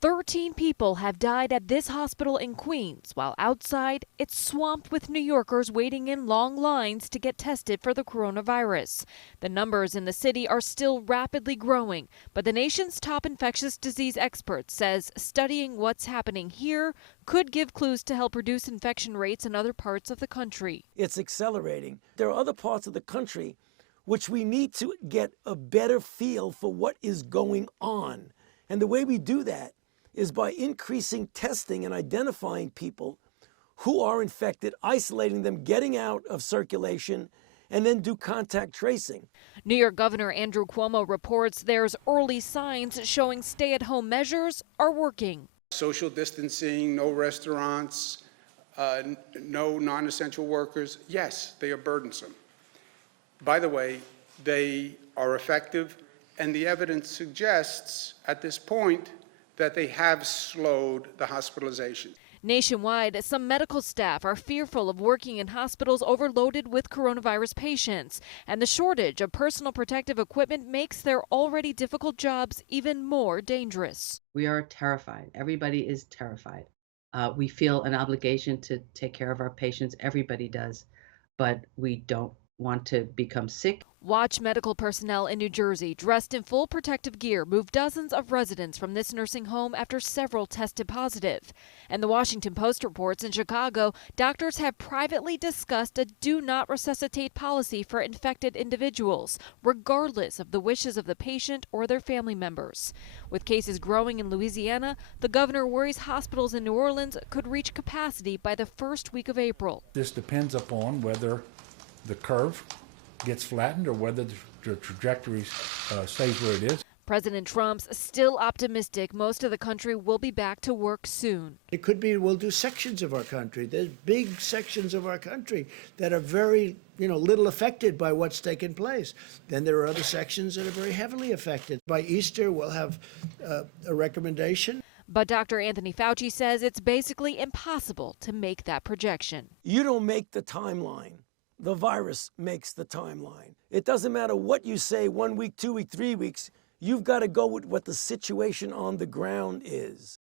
13 people have died at this hospital in Queens, while outside it's swamped with New Yorkers waiting in long lines to get tested for the coronavirus. The numbers in the city are still rapidly growing, but the nation's top infectious disease expert says studying what's happening here could give clues to help reduce infection rates in other parts of the country. It's accelerating. There are other parts of the country which we need to get a better feel for what is going on. And the way we do that is by increasing testing and identifying people who are infected, isolating them, getting out of circulation, and then do contact tracing. New York Governor Andrew Cuomo reports there's early signs showing stay-at-home measures are working. Social distancing, no restaurants, no non-essential workers. Yes, they are burdensome. By the way, they are effective, and the evidence suggests at this point that they have slowed the hospitalization. Nationwide, some medical staff are fearful of working in hospitals overloaded with coronavirus patients, and the shortage of personal protective equipment makes their already difficult jobs even more dangerous. We are terrified. Everybody is terrified. We feel an obligation to take care of our patients. Everybody does, but we don't want to become sick. Watch medical personnel in New Jersey, dressed in full protective gear, move dozens of residents from this nursing home after several tested positive. And the Washington Post reports in Chicago, doctors have privately discussed a do not resuscitate policy for infected individuals, regardless of the wishes of the patient or their family members. With cases growing in Louisiana, the governor worries hospitals in New Orleans could reach capacity by the first week of April. This depends upon whether the curve gets flattened or whether the trajectory stays where it is. President Trump's still optimistic most of the country will be back to work soon. It could be we'll do sections of our country. There's big sections of our country that are very, little affected by what's taken place. Then there are other sections that are very heavily affected. By Easter, we'll have a recommendation. But Dr. Anthony Fauci says it's basically impossible to make that projection. You don't make the timeline. The virus makes the timeline. It doesn't matter what you say 1 week, 2 weeks, 3 weeks. You've got to go with what the situation on the ground is.